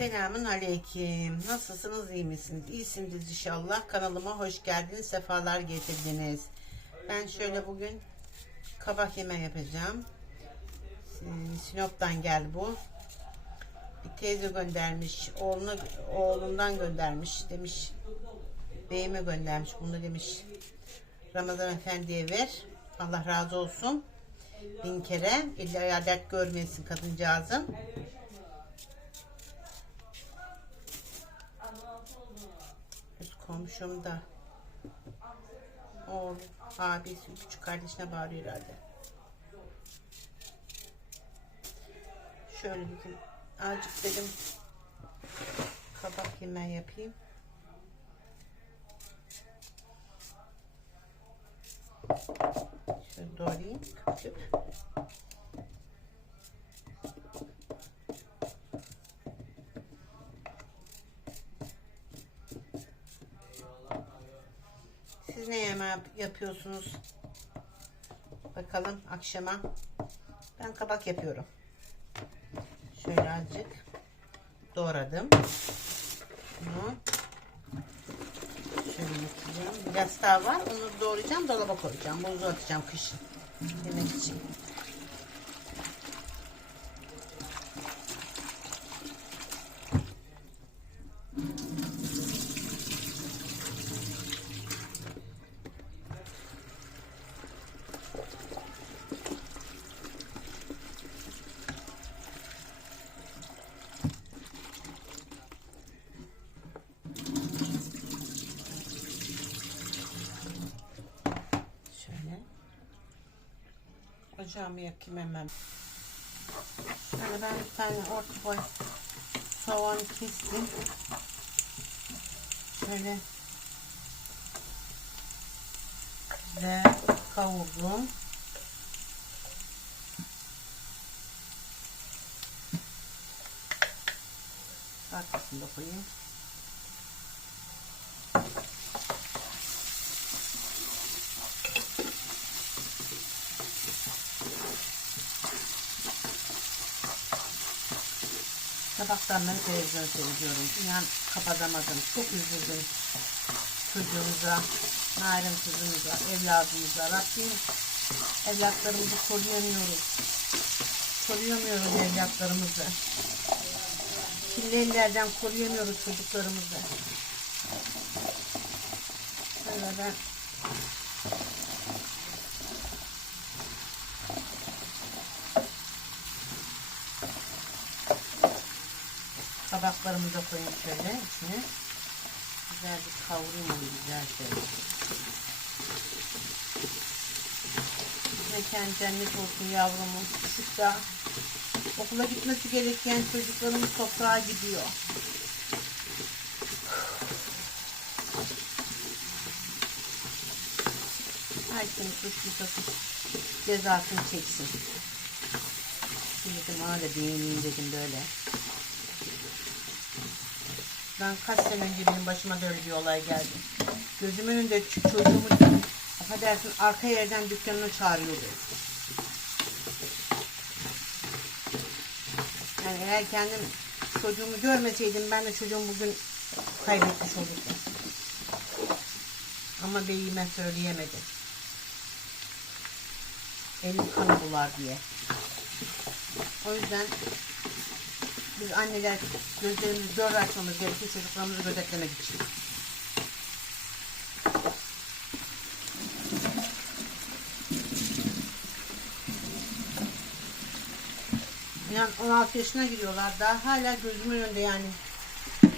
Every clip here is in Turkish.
Selamun Aleyküm. Nasılsınız, iyi misiniz? İyisiniz inşallah. Kanalıma hoş geldiniz, sefalar getirdiniz. Ben şöyle bugün kabak yemeği yapacağım. Ee, Sinop'tan geldi bu. Bir teyze göndermiş, oğlunu, oğlundan göndermiş demiş. Beyime göndermiş bunu demiş. Ramazan Efendi'ye ver. Allah razı olsun. Bin kere. İlla dert görmesin kadıncağızın. Komşum da oğlu, abisi, küçük kardeşine bağırıyor herhalde. Şöyle dedim, azıcık dedim kabak yemeği yapayım. Şöyle doğrayayım. Küp. Ne yemeği yapıyorsunuz? Bakalım akşama. Ben kabak yapıyorum. Şöyle azıcık doğradım. Bunu şöyle yapacağım. Biraz daha var. Onu doğrayacağım. Dolaba koyacağım. Buzlu atacağım kışın. Yemek için. Şöyle. Ocağımı yakayım hemen. Şöyle ben bir tane orta boy soğan kestim. Şöyle ve kavurdum. Arkasını da koyayım. Sabahtan beri televizyon seyrediyorum. İnan kapatamadım. Çok üzüldüm. Çocuğumuza, Narin kızımıza, evladımıza. Rabbim evlatlarımızı koruyamıyoruz. Koruyamıyoruz evlatlarımızı. Kirli ellerden koruyamıyoruz çocuklarımızı. Şöyle ben Kabaklarımı da koyayım şöyle içine. Güzel bir kavurayım onu güzel şöyle. Mekan cennet olsun yavrumun. Işıkta okula gitmesi gereken çocuklarımız toprağa gidiyor. Her kim suçluysa suç cezasını çeksin. Şimdi dedim hala değineyim dedim böyle. Ben kaç sene önce benim başıma böyle bir olay geldi. Gözümün önünde çocuğumu affedersin arka yerden dükkanına çağırıyordu. Yani eğer kendim çocuğumu görmeseydim ben de çocuğumu bugün kaybetmiş olurdum. Ama beyime söyleyemedim. Elim kanı bular diye. O yüzden biz anneler gözlerimizi dört açmamız gerekiyor çocuklarımızı gözetlemek için. Yani 16 yaşına giriyorlar daha hala gözümün önünde yani.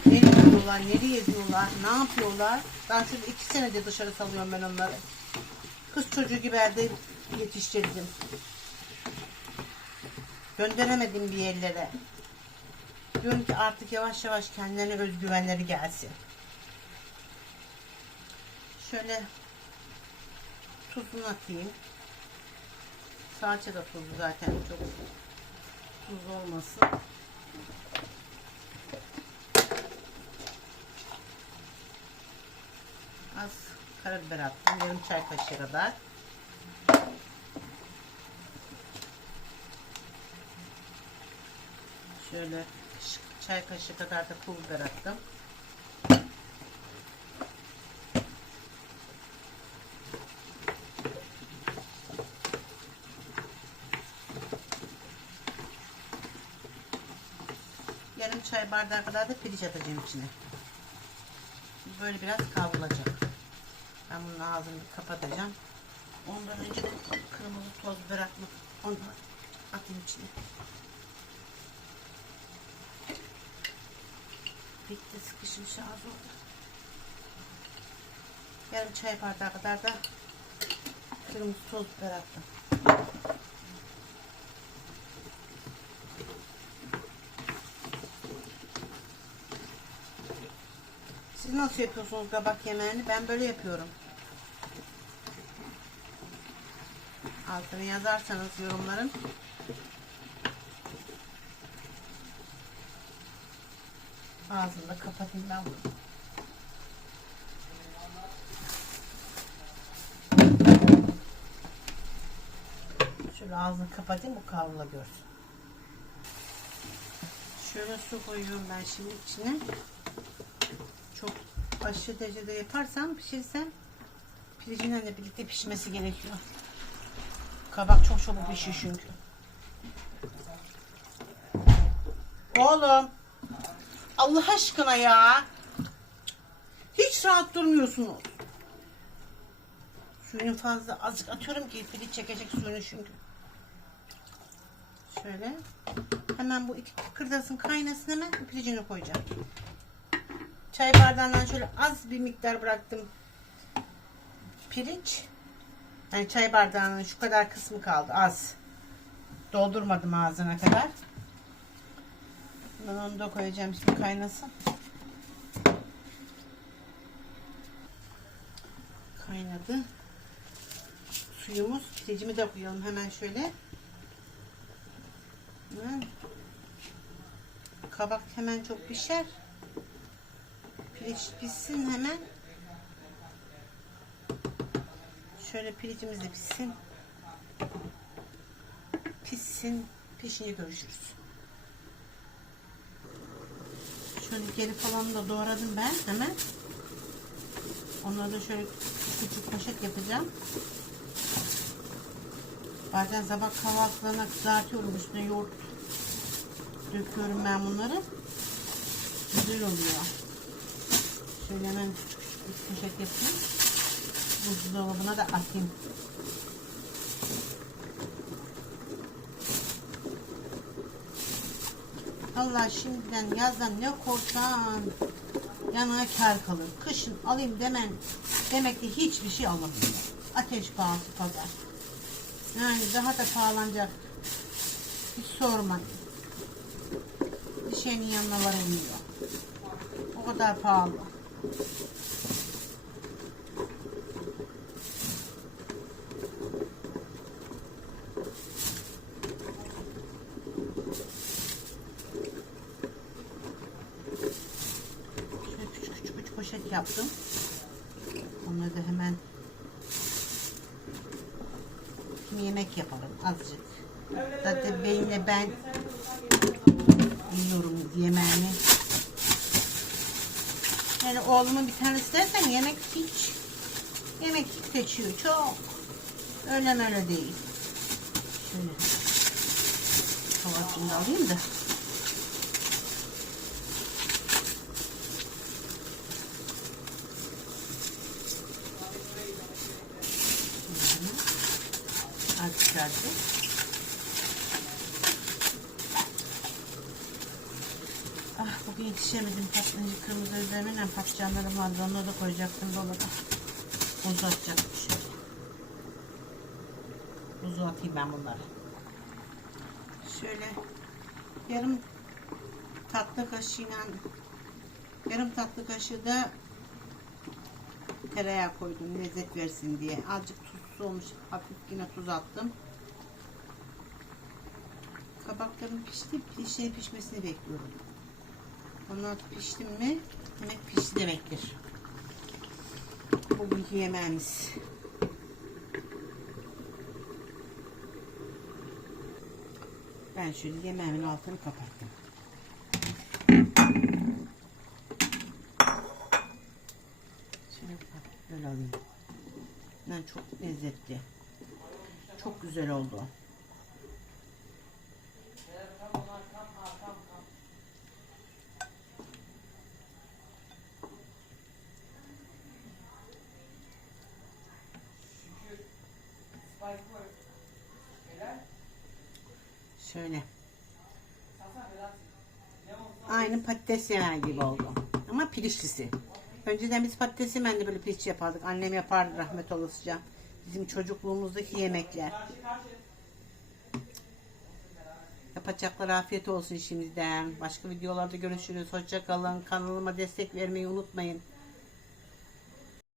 Nereye gidiyorlar, nereye gidiyorlar, ne yapıyorlar? Daha şurada iki senedir dışarı salıyorum ben onları. Kız çocuğu gibi evde yetiştirdim. Gönderemedim bir yerlere. Diyorum ki artık yavaş yavaş kendilerine özgüvenleri gelsin. Şöyle tuzunu atayım. Salça da tuzlu zaten çok tuzlu olmasın. Az karabiber attım. Yarım çay kaşığı kadar. Şöyle çay kaşığı kadar da pul biber attım. Yarım çay bardağı kadar da pirinç atacağım içine. Böyle biraz kavrulacak. Ben bunun ağzını kapatacağım. Ondan önce de kırmızı toz biber atmak. Onu atayım içine. Bitti sıkışmış ağzı oldu. Yarım çay bardağı kadar da kırmızı toz biber attım. Siz nasıl yapıyorsunuz kabak yemeğini? Ben böyle yapıyorum. Altını yazarsanız yorumların. Ağzını da kapatayım ben bunu. Şöyle ağzını kapatayım bu kavrula görsün. Şöyle su koyuyorum ben şimdi içine. Çok aşırı derecede yaparsam pişirsem pirincinle birlikte pişmesi gerekiyor. Kabak çok çabuk pişiyor çünkü. Oğlum. Allah aşkına ya. Hiç rahat durmuyorsunuz. Suyunu fazla azıcık atıyorum ki pirinç çekecek suyunu çünkü. Şöyle. Hemen bu iki kırdasın kaynasın hemen pirincini koyacağım. Çay bardağından şöyle az bir miktar bıraktım. Pirinç. Yani çay bardağının şu kadar kısmı kaldı az. Doldurmadım ağzına kadar. Ben onu da koyacağım şimdi kaynasın. Kaynadı. Suyumuz. Pirincimi de koyalım hemen şöyle. Hı. Kabak hemen çok pişer. Pirinç pişsin hemen. Şöyle pirincimiz de pişsin. Pişsin. Pişince görüşürüz. Şöyle geri falanı da doğradım ben hemen. Onları da şöyle küçük poşet yapacağım. Bazen sabah kahvaltılarına kızartıyorum üstüne yoğurt döküyorum ben bunları. Güzel oluyor. Şöyle hemen bir poşet yapayım. Buzdolabına da atayım. Allah şimdiden yazdan ne korsan yanına kar kalır. Kışın alayım demen demek ki hiçbir şey alamıyor. Ateş pahası pazar. Yani daha da pahalanacak. Hiç sormayın. Bir şeyin yanına varamıyor. O kadar pahalı. Şöyle küçük küçük poşet yaptım. Onları da hemen Şimdi yemek yapalım azıcık. Zaten beyinle ben yiyorum yemeğini. Yani oğlumun bir tanesi dersen yemek hiç yemek hiç seçiyor çok. Öyle öyle değil. Şöyle havasını alayım da. Artık artık. Ah bugün yetişemedim patlıcı kırmızı üzerine patlıcanlarım vardı onları da koyacaktım dolaba. Buzu atacakmış şöyle. Buzu atayım ben bunları. Şöyle yarım tatlı kaşığıyla yarım tatlı kaşığı da tereyağı koydum lezzet versin diye. Azıcık olmuş. Hafif yine tuz attım. Kabakların pişti. Pirinçlerin pişmesini bekliyorum. Onlar pişti mi yemek pişti demektir. Bugünkü yemeğimiz. Ben şöyle yemeğimin altını kapattım. Çok lezzetli. Çok güzel oldu. Şöyle. Aynı patates yemeği gibi oldu. Ama pirinçlisi. Önceden biz patates yemeğinde böyle pirinç yapardık. Annem yapardı rahmet olasıca. Bizim çocukluğumuzdaki yemekler. Yapacaklar afiyet olsun şimdiden. Başka videolarda görüşürüz. Hoşça kalın. Kanalıma destek vermeyi unutmayın.